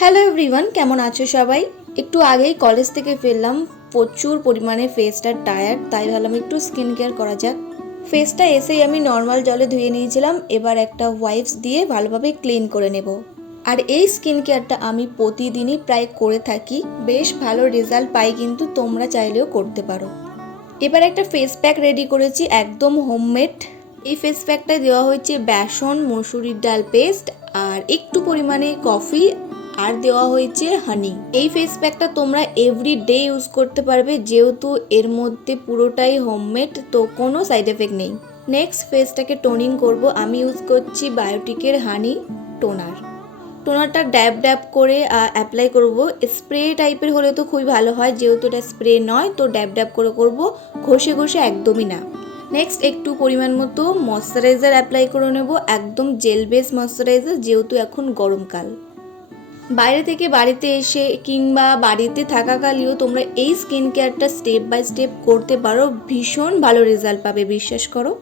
Hello everyone, কেমন আছো সবাই? একটু আগেই কলেজ থেকে ফিরলাম, প্রচুর পরিমাণে ফেসটা টায়ার্ড, তাই ভাবলাম একটু স্কিন কেয়ার করা যাক। ফেসটা এসেই আমি নর্মাল জলে ধুয়ে নিয়েছিলাম, এবার একটা ওয়াইপস দিয়ে ভালোভাবে ক্লিন করে নেব। আর এই স্কিন কেয়ারটা আমি প্রতিদিনই প্রায় করে থাকি, বেশ ভালো রেজাল্ট পাই, কিন্তু তোমরা চাইলেও করতে পারো। এবার একটা ফেস প্যাক রেডি করেছি, একদম হোমমেড। এই ফেস প্যাকটায় দেওয়া হয়েছে বেসন, মসুরির ডাল পেস্ট আর একটু পরিমাণে কফি, আর দেওয়া হয়েছে হানি। এই ফেস প্যাকটা তোমরা এভরি ডে ইউজ করতে পারবে, যেহেতু এর মধ্যে পুরোটাই হোমমেড, তো কোনো সাইড এফেক্ট নেই। নেক্সট ফেসটাকে টোনিং করব, আমি ইউজ করছি বায়োটিকের হানি টোনার। টোনারটা ড্যাব ড্যাব করে অ্যাপ্লাই করব। স্প্রে টাইপের হলে তো খুবই ভালো হয়, যেহেতু এটা স্প্রে নয়, তো ড্যাব ড্যাব করে করব, ঘষে ঘষে একদমই না। নেক্সট একটু পরিমাণ মতো ময়শ্চারাইজার অ্যাপ্লাই করে নেব, একদম জেল বেস ময়শ্চারাইজার, যেহেতু এখন গরমকাল। বাইরে থেকে বাড়িতে এসে কিংবা বাড়িতে থাকাকালীও তোমরা এই স্কিন কেয়ারটা স্টেপ বাই স্টেপ করতে পারো, ভীষণ ভালো রেজাল্ট পাবে, বিশ্বাস করো।